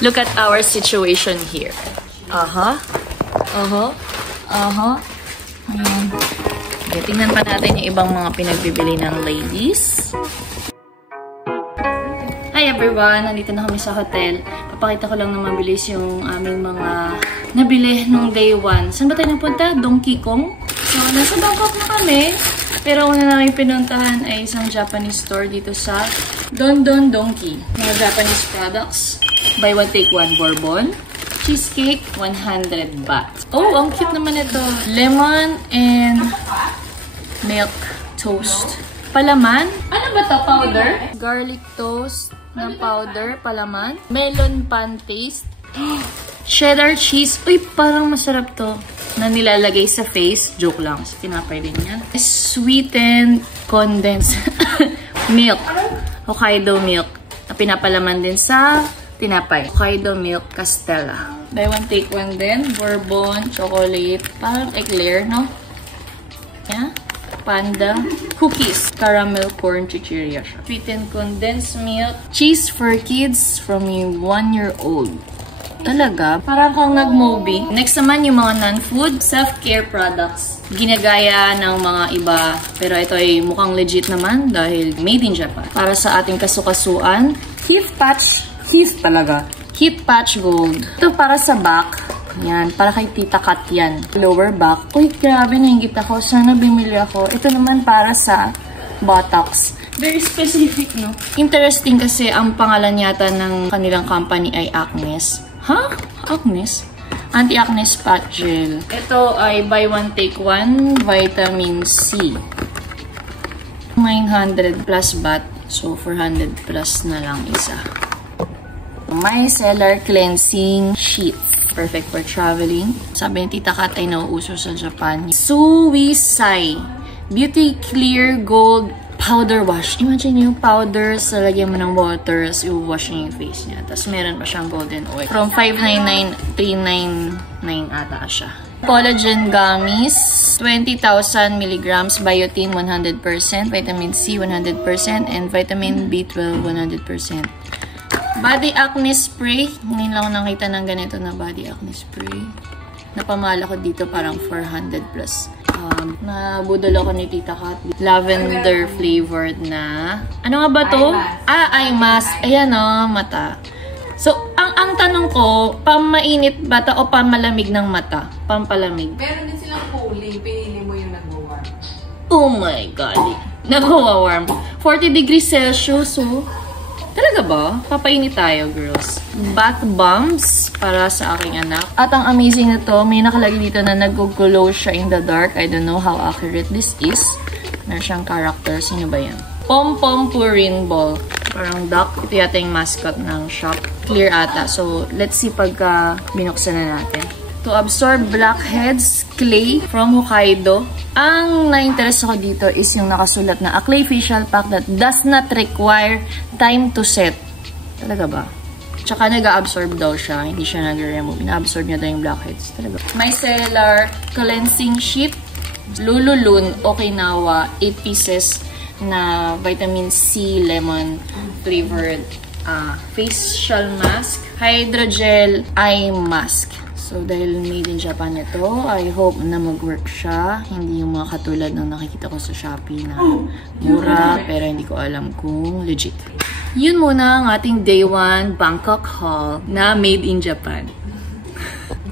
Look at our situation here. Okay, tingnan pa natin yung ibang mga pinagbibili ng ladies. Hi everyone! Nandito na kami sa hotel. Papakita ko lang na mabilis yung aming mga nabili nung day 1. Saan ba tayo napunta? Donkey Kong? So, nasa Bangkok na kami. Pero una namin pinuntahan ay isang Japanese store dito sa Don Don Donki. Mga Japanese products. Buy one, take one Bourbon. Cheesecake, 100 baht. Oh, ang cute naman ito. Lemon and milk toast. Palaman? Ano ba ito? Powder? Garlic toast na powder. Palaman. Melon pan paste. Cheddar cheese. Uy, parang masarap to. Na nilalagay sa face. Joke lang. So, tinapay din yan. Sweetened condensed milk. Hokkaido milk. Na pinapalaman din sa tinapay. Hokkaido milk Castella. Buy one, take one din. Bourbon, chocolate. Parang eclair, no? Yeah. Panda. Cookies. Caramel corn chichirya siya. Sweetened condensed milk. Cheese for kids from 1 year old. Talaga? Parang kang nag-mobi. Next naman yung mga non-food. Self-care products. Ginagaya ng mga iba. Pero ito ay mukhang legit naman dahil made in Japan. Para sa ating kasukasuan. Heat patch. Heat talaga. Heat patch gold. Ito para sa back. Yan. Para kay Tita Kat yan. Lower back. Uy, grabe nainggit ako. Sana bimili ako. Ito naman para sa buttocks. Very specific, no? Interesting kasi ang pangalan yata ng kanilang company ay Acnes. Huh? Acnes? Anti-acne spot gel. Ito ay buy one, take one. Vitamin C. 900 plus baht. So, 400 plus na lang isa. Micellar cleansing sheet. Perfect for traveling. Sabi ni Tita Kat ay nauuso sa Japan. Suisai Beauty Clear Gold Powder Wash. Imagine yung powder sa lagyan mo ng water as i-wash niya yung face niya. Tapos meron pa siyang golden oil. From 599, 399 ata siya. Collagen gummies. 20,000 milligrams. Biotin 100%. Vitamin C 100%. And vitamin B12 100%. Body acne spray. Ngayon lang ako nakita ng ganito na body acne spray. Napamahal ako dito parang 400 plus. Nabudol ako ni Tita Kat. Lavender flavored na. Ano nga ba to? Eye mask. Ayan o, mata. So, ang tanong ko, pamainit ba ito o pamalamig ng mata? Pampalamig. Meron din silang cooling. Pinili mo yung nag-warm. Oh my God. Nag-warm. 40 degrees Celsius, oh. Talaga ba? Papainit tayo, girls. Bath bombs para sa aking anak. At ang amazing na to, may nakalagay dito na nag-glow siya in the dark. I don't know how accurate this is. Meron siyang character. Sino ba yan? Pom-pom purin ball. Parang duck. Ito yata yung mascot ng shop. Clear ata. So, let's see pagka binuksan na natin. To absorb blackheads, clay from Hokkaido. Ang na-interest ako dito is yung nakasulat na a clay facial pack that does not require time to set. Talaga ba? Tsaka nag-absorb daw siya. Hindi siya nag-remove. Ina-absorb niya daw yung blackheads. Talaga. Micellar cleansing sheet. Lululun Okinawa 8 pieces na vitamin C lemon flavored facial mask. Hydrogel eye mask. So, dahil made in Japan ito, I hope na mag-work siya. Hindi yung mga katulad ng nakikita ko sa Shopee na mura, pero hindi ko alam kung legit. Yun muna ang ating Day 1 Bangkok haul na made in Japan.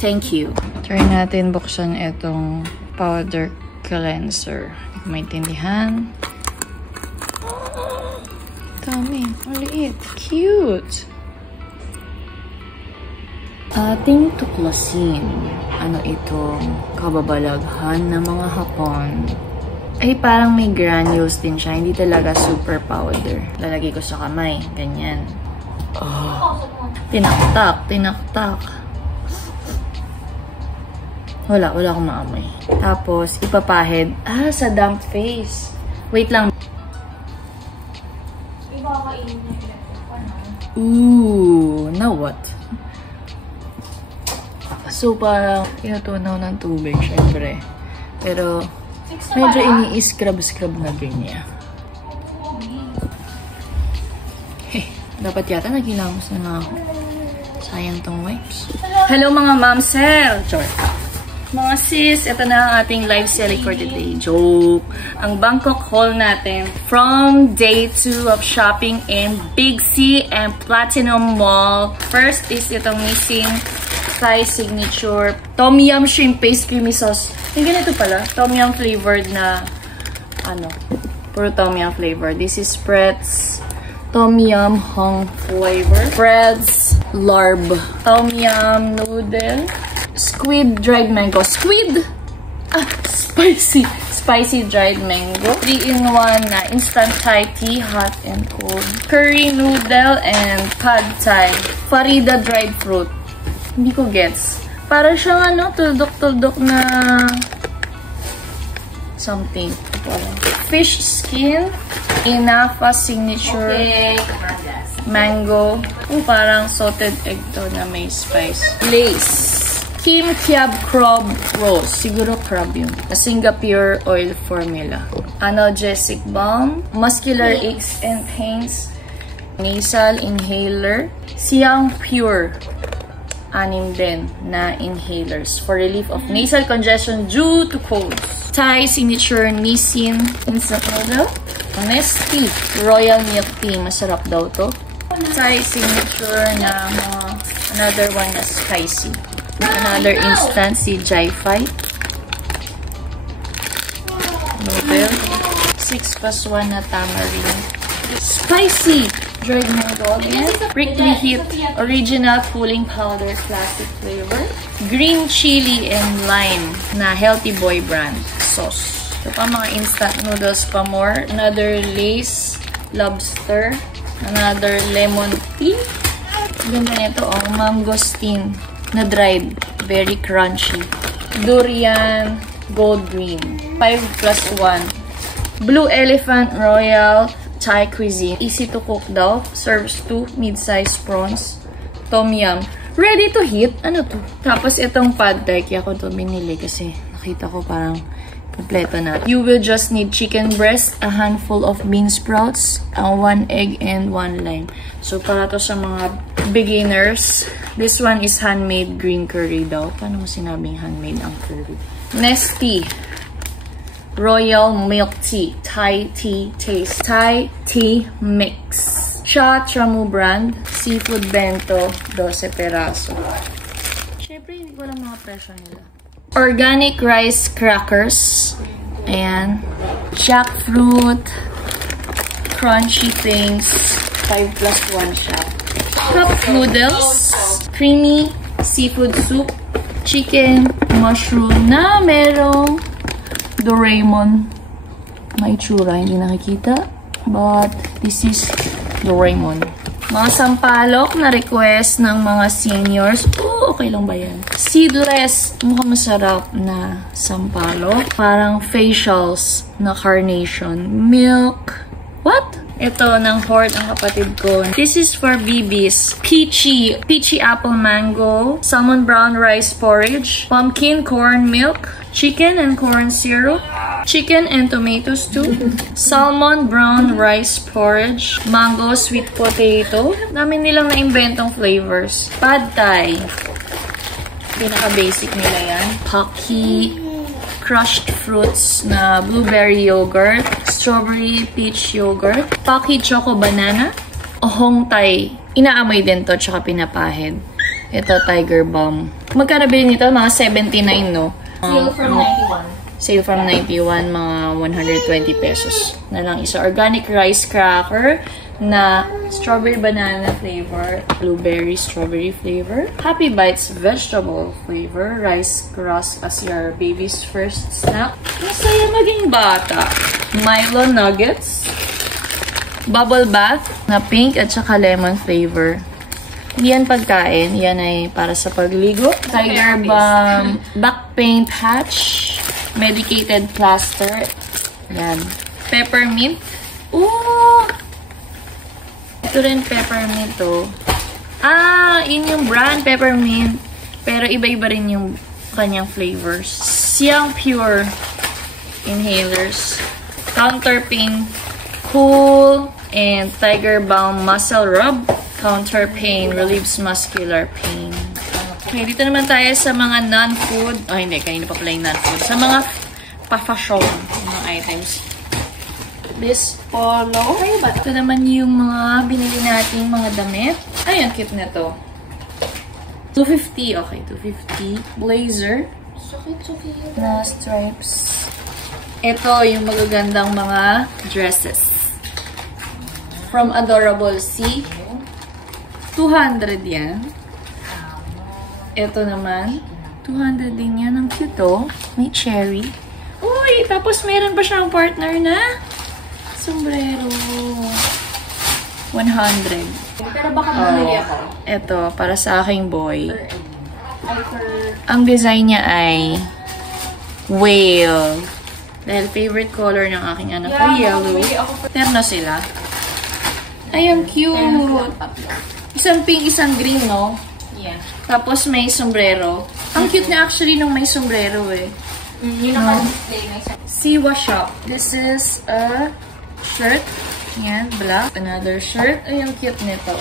Thank you. Try natin buksan itong powder cleanser. Hindi ko maintindihan. Dami. Maliit. Cute. Ating tuklasin. Ano itong kababalaghan ng mga Hapon? Ay, parang may granules din siya. Hindi talaga super powder. Lalagay ko sa kamay. Ganyan. Oh. Tinaktak. Tinaktak. Wala akong maamoy. Tapos, ipapahid. Sa damp face. Wait lang. Ooh, now what? So, parang tinutunaw ng tubig, syempre. Pero, medyo ini-scrub-scrub na ganyan. Dapat yata nagilamos na nga ako. Sayang tong wipes. Hello mga ma'am, sir! Chor. Mga sis, ito na ang ating live selling for today. Joke! Ang Bangkok haul natin from day 2 of shopping in Big C and Platinum Mall. First is itong missing Thai signature Tom Yum shrimp paste creamy sauce. Yung ganito pala, Tom Yum flavored na puro Tom Yum flavor. This is Fred's Tom Yum Hung flavor. Fred's Larb Tom Yum noodle. Squid dried mango. Squid! Spicy dried mango. 3-in-1 na instant Thai tea, hot and cold. Curry noodle and pad Thai. Farida dried fruit. Hindi ko gets. Para siyang tuldok-tuldok na something. Fish skin. Inafa signature. Mango. Parang salted egg to na may spice. Lace. Kim Kiab Crab Rolls. Siguro crab yun. A Singapore oil formula. Analgesic balm. Muscular aches and pains. Nasal inhaler. Siang Pure. 6 din na inhalers for relief of nasal congestion due to colds. Thai signature Nissin instant noodle. Nestea Royal Milk Tea. Masarap daw to. Thai signature na another one na spicy. Another instant si Jai-Fi. Noodle. 6+1 na tamarind. Spicy! Dried mango again. Prickly Heat. Original cooling powder classic flavor. Green chili and lime na Healthy Boy brand sauce. Ito pa mga instant noodles pa more. Another Lace lobster. Another lemon tea. Ganda nito mangosteen na dried. Very crunchy. Durian gold green. 5+1. Blue Elephant Royal Thai cuisine. Easy to cook daw. Serves 2 mid-size prawns. Tom Yum. Ready to heat. Ano to? Tapos itong pad thai. Kaya ko to binili kasi nakita ko parang kompleto na. You will just need chicken breast, a handful of bean sprouts, 1 egg, and 1 lime. So, para to sa mga beginners. This one is handmade green curry daw. Paano mo sinabing handmade ang curry? Nestea Royal Milk Tea. Thai tea taste. Thai tea mix. Cha Tramu brand. Seafood bento. 12 peraso. Siyempre, hindi ko alam mga presyo nila. Organic rice crackers. Ayan. Jackfruit. Crunchy things. 5+1 siya. Cup noodles. Creamy seafood soup. Chicken. Mushroom na merong Doraemon. May itsura, hindi nakikita. But, this is Doraemon. Mga sampalok na request ng mga seniors. Okay lang ba yan? Seedless. Mukhang masarap na sampalok. Parang facials na carnation. Milk. What? Ito, ng Hort ang kapatid ko. This is for BBs. Peachy apple mango. Salmon brown rice porridge. Pumpkin corn milk. Chicken and corn syrup. Chicken and tomatoes too. Salmon brown rice porridge. Mango sweet potato. Dami nilang na-inventong flavors. Pad Thai. Pinaka-basic nila yan. Pocky. Crushed fruits na blueberry yogurt. Strawberry peach yogurt. Pocky choco banana. Ohong Thai. Inaamoy din to tsaka pinapahid. Ito, Tiger Balm. Magkano bilhin nito? Mga 79, no? Sale from 91. Sale from 91, mga 120 pesos na lang isa. Organic rice cracker na strawberry banana flavor, blueberry strawberry flavor, Happy Bites vegetable flavor, rice crust as your baby's first snack. Masaya maging bata. Milo nuggets, bubble bath na pink at saka lemon flavor. Hindi yan pagkain. Yan ay para sa pagligo. Tiger Balm. Back pain patch. Medicated plaster. Yan. Peppermint. Ooh! Ito rin peppermint to. Yun yung brand. Peppermint. Pero iba-iba rin yung kanyang flavors. Siang Pure inhalers. Counter pain. Cool. And Tiger Balm muscle rub. Counter pain, relieves muscular pain. Okay, dito naman tayo sa mga non-food. Oh, hindi. Kanina pa pala yung non-food. Sa mga pa-fashion mga items. This polo. Ito naman yung mga binili nating mga damit. Ay, ang cute na to. 250. Okay, 250. Blazer. Na stripes. Ito yung magagandang mga dresses. From Adorable C. 200 yan. Ito naman. 200 din yan. Ang cute oh. May cherry. Uy! Tapos meron pa siyang partner na sombrero. 100. Pero baka bumili ako. Ito, para sa aking boy. Ang design niya ay whale. Dahil favorite color ng aking anak ay yellow. Terno sila. Ay, ang cute. Isang pink, isang green, no? Yeah. Tapos may sombrero. Ang cute na actually nung may sombrero eh. Yung naka-display na isa. Siwa shop. This is a shirt. Yan, black. Another shirt. Ay, ang cute nito.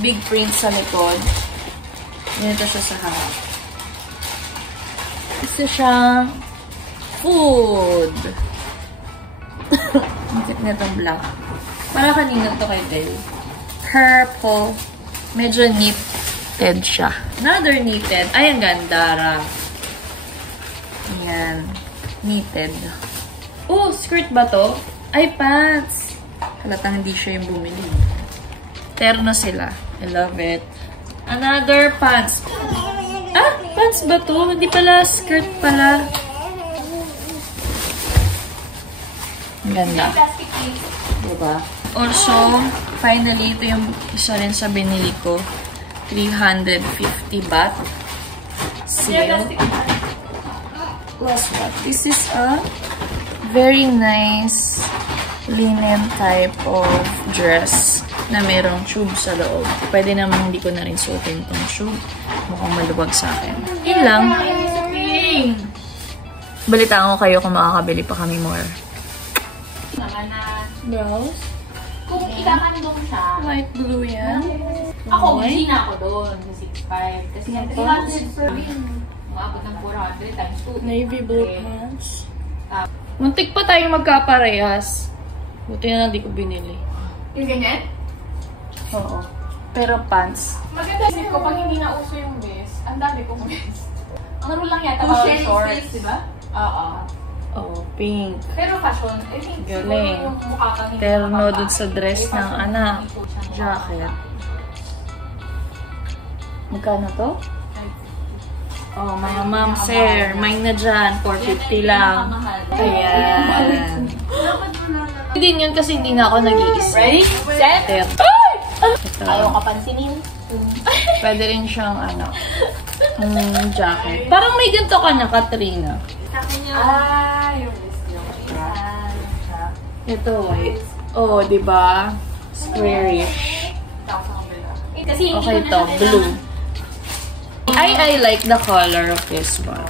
Big print sa likod. Ganito siya sa harap. Ito siyang food. Ang cute nitong black. Para kanina to kay Del. Purple. Medyo knitted siya. Another knitted. Ay, ang ganda. Ayan. Knitted. Oh, skirt ba to? Ay, pants. Halatang hindi siya yung bumili. Terno sila. I love it. Another pants. Ah, pants ba to? Hindi pala. Skirt pala. Ang ganda. Diba? Also, finally, ito yung isa rin sa binili ko. 350 baht. Sale. Plus what? This is a very nice linen type of dress na merong tube sa loob. Pwede naman hindi ko na rin suotin itong tube. Mukhang maluwag sa akin. Yun lang. Balitaan ko kayo kung makakabili pa kami more. Blouse. Kung ikakandong siya. Light blue yan. Ako, hindi na ako doon sa 6.5. Kasi 300 per week. Umabot ng 400 times 2. Navy blue pants. Muntik pa tayong magkaparehas. Buti na lang di ko binili. Yung ganyan? Oo. Pero pants. Maganda isip ko, pag hindi na uso yung vest, ang dami kong vest. Ang rule lang yata, bawal shorts, diba? Oo. Oh, pink. Pero fashion, I think Galing. siguro yung mukha kami. Terno dun sa dress ng anak. Jacket. Magkano to? Oh, mga ma'am, sir. Mine na dyan. 450 lang. Ayan. Hindi yun kasi hindi na ako nag-iisip. Ready? Set? Ito. Ayaw ka pansinin. Pwede rin siyang jacket. Parang may ganito ka na, Katrina. Yung Ito, white. Oh, diba? Squarish. Okay to, blue. I like the color of this one.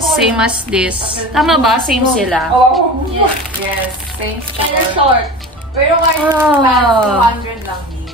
Same as this. Tama ba? Same sila. Yes, same short. Pero kahit Oh. 200 lang din.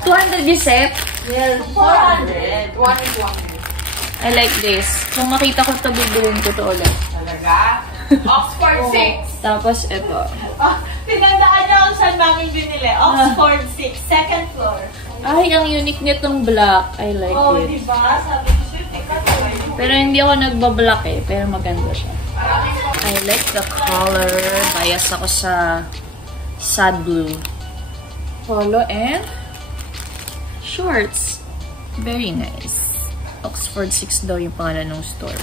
200 yung set? Yes, 400. 1 is 100. I like this. Kung makita ko ito, bibilin ko ito ulit. Talaga? Oxford 6. Tapos ito. Tinandaan niyo kung saan namin binili. Oxford 6, second floor. Ay, ang unique nitong black. I like it. Diba? Sabi ko sa'yo, tingnan mo. Pero hindi ako nagbablack eh. Pero maganda siya. I like the color. Bias ako sa sad blue. Polo and shorts. Very nice. Oxford 6 daw yung pangalan ng store.